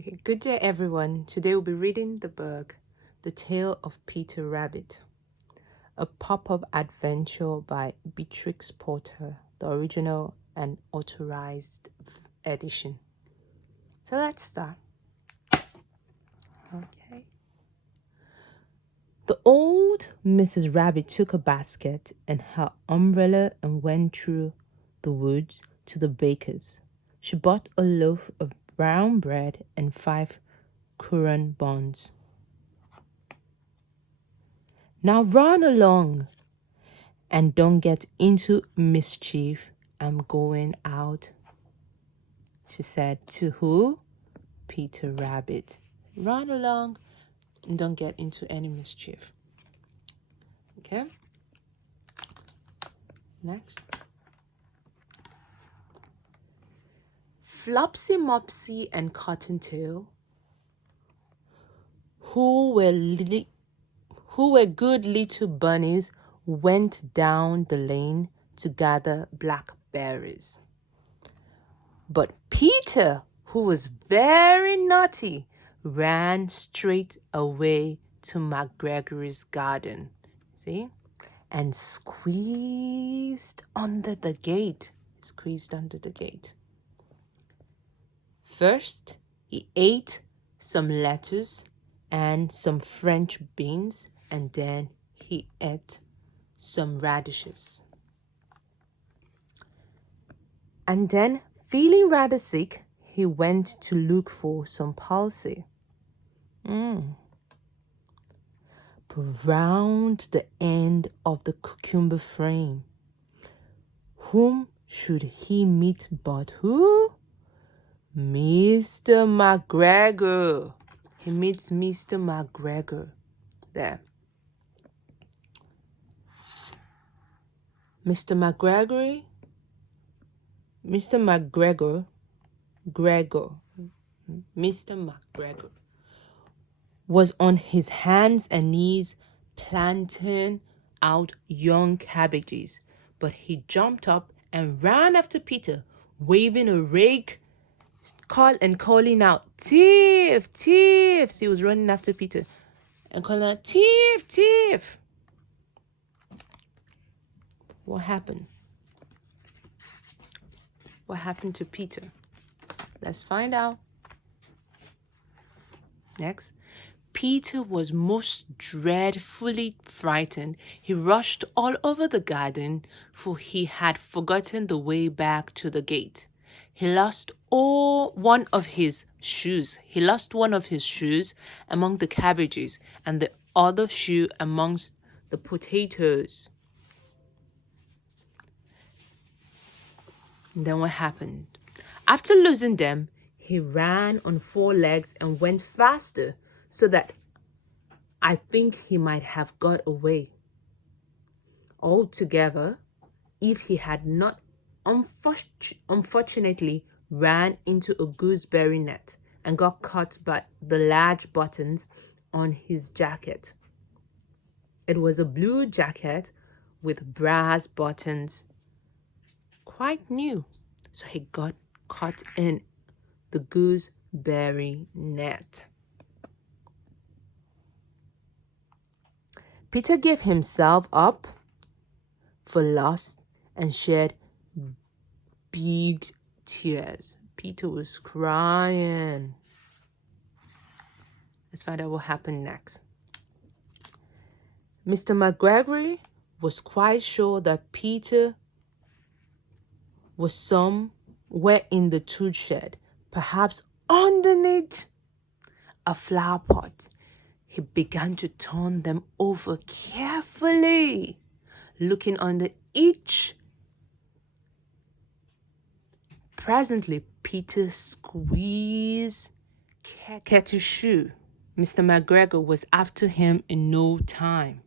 Okay, good day everyone. Today we'll be reading the book The Tale of Peter Rabbit, a pop-up adventure by Beatrix Potter, the original and authorized edition. So let's start. Okay. The old Mrs. Rabbit took a basket and her umbrella and went through the woods to the baker's. She bought a loaf of brown bread and 5 currant buns. Now run along and don't get into mischief. I'm going out, she said to who? Peter Rabbit. Run along and don't get into any mischief. Okay, next. Flopsy, Mopsy, and Cottontail, who were good little bunnies, went down the lane to gather blackberries. But Peter, who was very naughty, ran straight away to McGregory's garden. See? And squeezed under the gate. First, he ate some lettuce and some French beans, and then he ate some radishes. And then, feeling rather sick, he went to look for some palsy. But round the end of the cucumber frame, whom should he meet but who? Mr. McGregor. He meets Mr. McGregor there. Mr. McGregor was on his hands and knees planting out young cabbages, but he jumped up and ran after Peter, waving a rake calling out, "Thief, thief!" He was running after Peter and calling out, "Thief, thief!" What happened? What happened to Peter? Let's find out. Next. Peter was most dreadfully frightened. He rushed all over the garden, for he had forgotten the way back to the gate. He lost one of his shoes. He lost one of his shoes among the cabbages and the other shoe amongst the potatoes. And then what happened? After losing them, he ran on 4 legs and went faster, so that I think he might have got away. Altogether, if he had not unfortunately ran into a gooseberry net and got caught by the large buttons on his jacket. It was a blue jacket with brass buttons, quite new, so he got caught in the gooseberry net. Peter gave himself up for lost and shed big tears. Peter was crying. Let's find out what happened next. Mr. McGregor was quite sure that Peter was somewhere in the tool shed, perhaps underneath a flower pot. He began to turn them over carefully, looking under each. Presently, Peter squeezed Kettle's shoe. Mr. McGregor was after him in no time.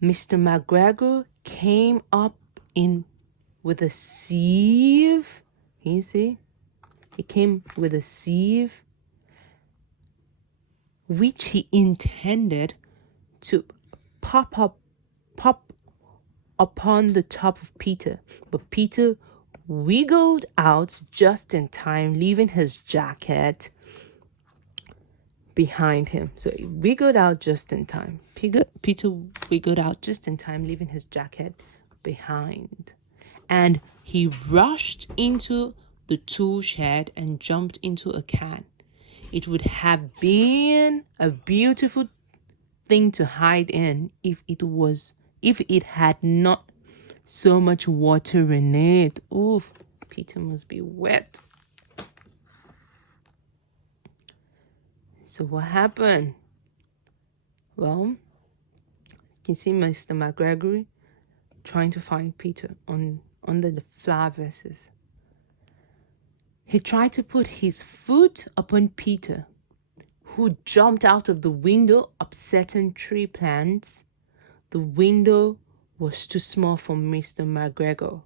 Mr. McGregor came up in with a sieve. Can you see? He came with a sieve, which he intended to pop upon the top of Peter. But Peter wiggled out just in time, leaving his jacket behind him. So he wiggled out just in time. Peter wiggled out just in time, leaving his jacket behind. And he rushed into the tool shed and jumped into a can. It would have been a beautiful thing to hide in if it had not so much water in it. Oof, Peter must be wet. So what happened? Well, you can see Mr. McGregor trying to find Peter under the flower vases. He tried to put his foot upon Peter, who jumped out of the window, upsetting 3 plants. The window was too small for Mr. McGregor,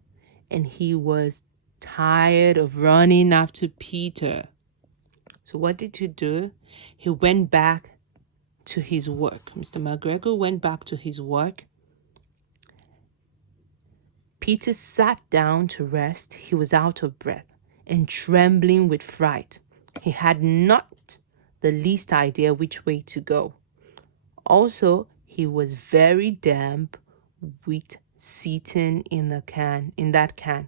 and he was tired of running after Peter. So what did he do? He went back to his work. Mr. McGregor went back to his work. Peter sat down to rest. He was out of breath and trembling with fright. He had not the least idea which way to go. Also, he was very damp with sitting in that can.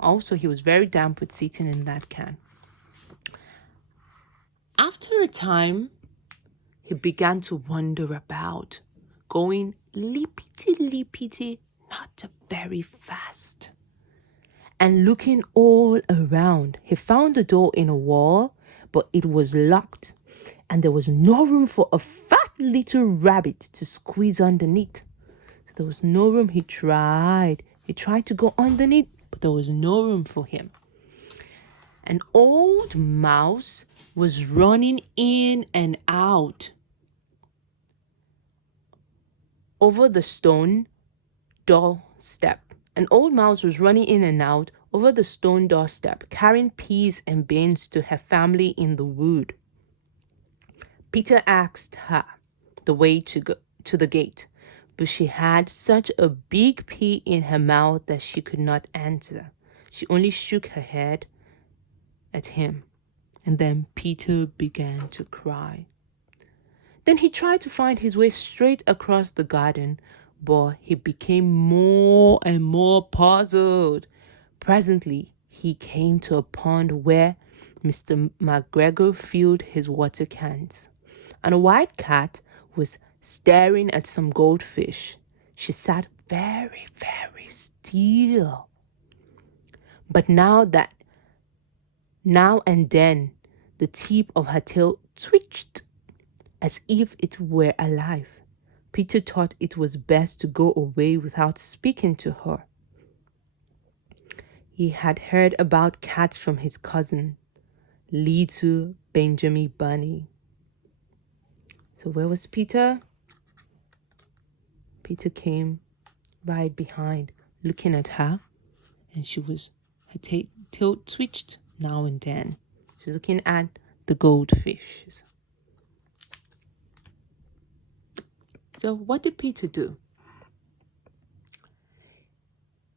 Also, he was very damp with sitting in that can. After a time, he began to wander about, going lippity, not very fast. And looking all around, he found a door in a wall, but it was locked, and there was no room for a fat little rabbit to squeeze underneath. So there was no room. He tried to go underneath, but there was no room for him. An old mouse was running in and out over the stone doorstep. An old mouse was running in and out over the stone doorstep, carrying peas and beans to her family in the wood. Peter asked her the way to go to the gate, but she had such a big pea in her mouth that she could not answer. She only shook her head at him, and then Peter began to cry. Then he tried to find his way straight across the garden, but he became more and more puzzled. Presently, he came to a pond where Mr. McGregor filled his water cans, and a white cat was staring at some goldfish. She sat very, very still. But now and then, the tip of her tail twitched as if it were alive. Peter thought it was best to go away without speaking to her. He had heard about cats from his cousin, little Benjamin Bunny. So where was Peter? Peter came right behind, looking at her, and her tail twitched now and then. She's looking at the goldfish. So what did Peter do?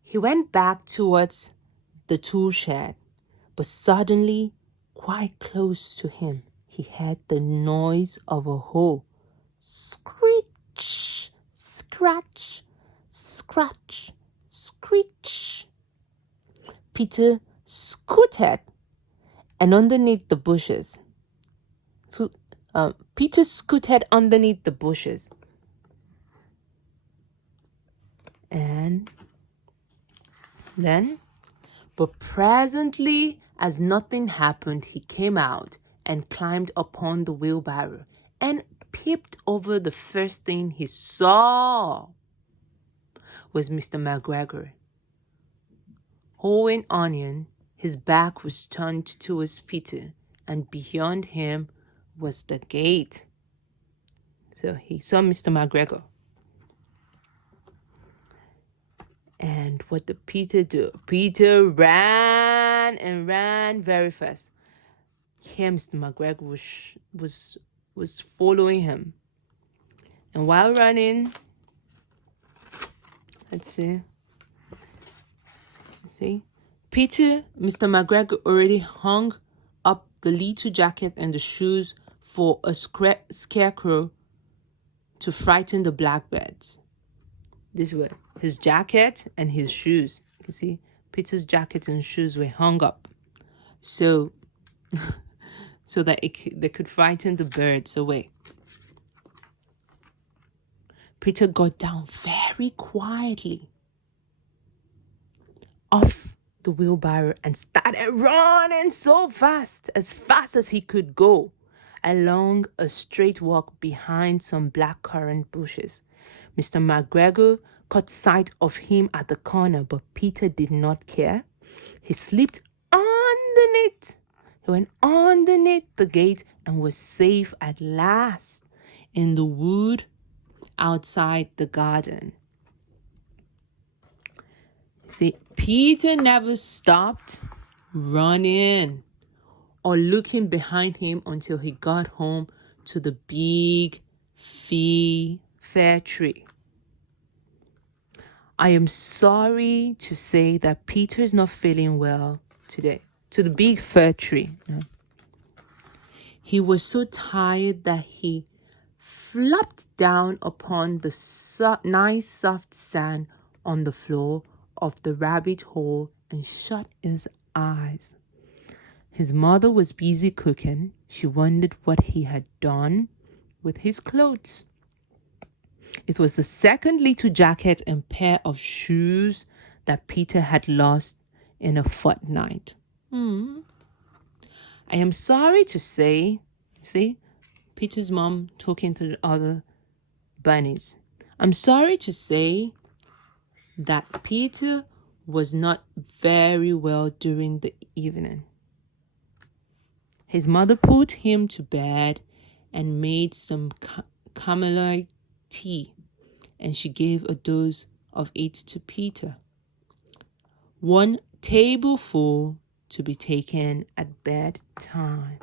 He went back towards the tool shed, but suddenly, quite close to him, he heard the noise of a hoe. Screech, scratch, scratch, screech. Peter scooted and underneath the bushes. Peter scooted underneath the bushes. And then, but presently, as nothing happened, he came out and climbed upon the wheelbarrow and peeped over. The first thing he saw was Mr. McGregor hoeing onion. His back was turned towards Peter, and beyond him was the gate. So he saw Mr. McGregor. And what did Peter do? Peter ran and ran very fast. Here, Mr. McGregor was following him. And while running, Let's see. See? Peter, Mr. McGregor already hung up the little jacket and the shoes for a scarecrow to frighten the blackbirds. This way, his jacket and his shoes. You can see Peter's jacket and shoes were hung up, so that they could frighten the birds away. Peter got down very quietly off the wheelbarrow and started running so fast as he could go, along a straight walk behind some blackcurrant bushes. Mr. McGregor caught sight of him at the corner, but Peter did not care. He slipped underneath. He went underneath the gate and was safe at last in the wood outside the garden. See, Peter never stopped running or looking behind him until he got home to the big fir tree. I am sorry to say that Peter's not feeling well today. To the big fir tree. He was so tired that he flopped down upon the nice soft sand on the floor of the rabbit hole and shut his eyes. His mother was busy cooking. She wondered what he had done with his clothes. It was the second little jacket and pair of shoes that Peter had lost in a fortnight. I am sorry to say, see, Peter's mom talking to the other bunnies. I'm sorry to say that Peter was not very well during the evening. His mother put him to bed and made some chamomile tea, and she gave a dose of it to Peter. 1 tableful to be taken at bedtime.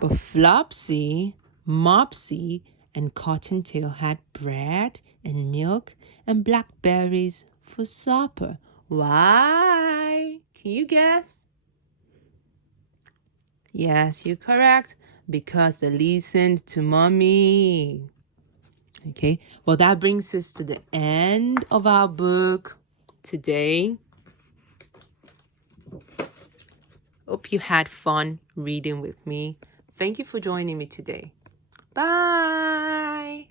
But Flopsy, Mopsy, and Cottontail had bread and milk and blackberries for supper. Why? Can you guess? Yes, you're correct. Because they listened to mommy. Okay, well, that brings us to the end of our book today. Hope you had fun reading with me. Thank you for joining me today. Bye.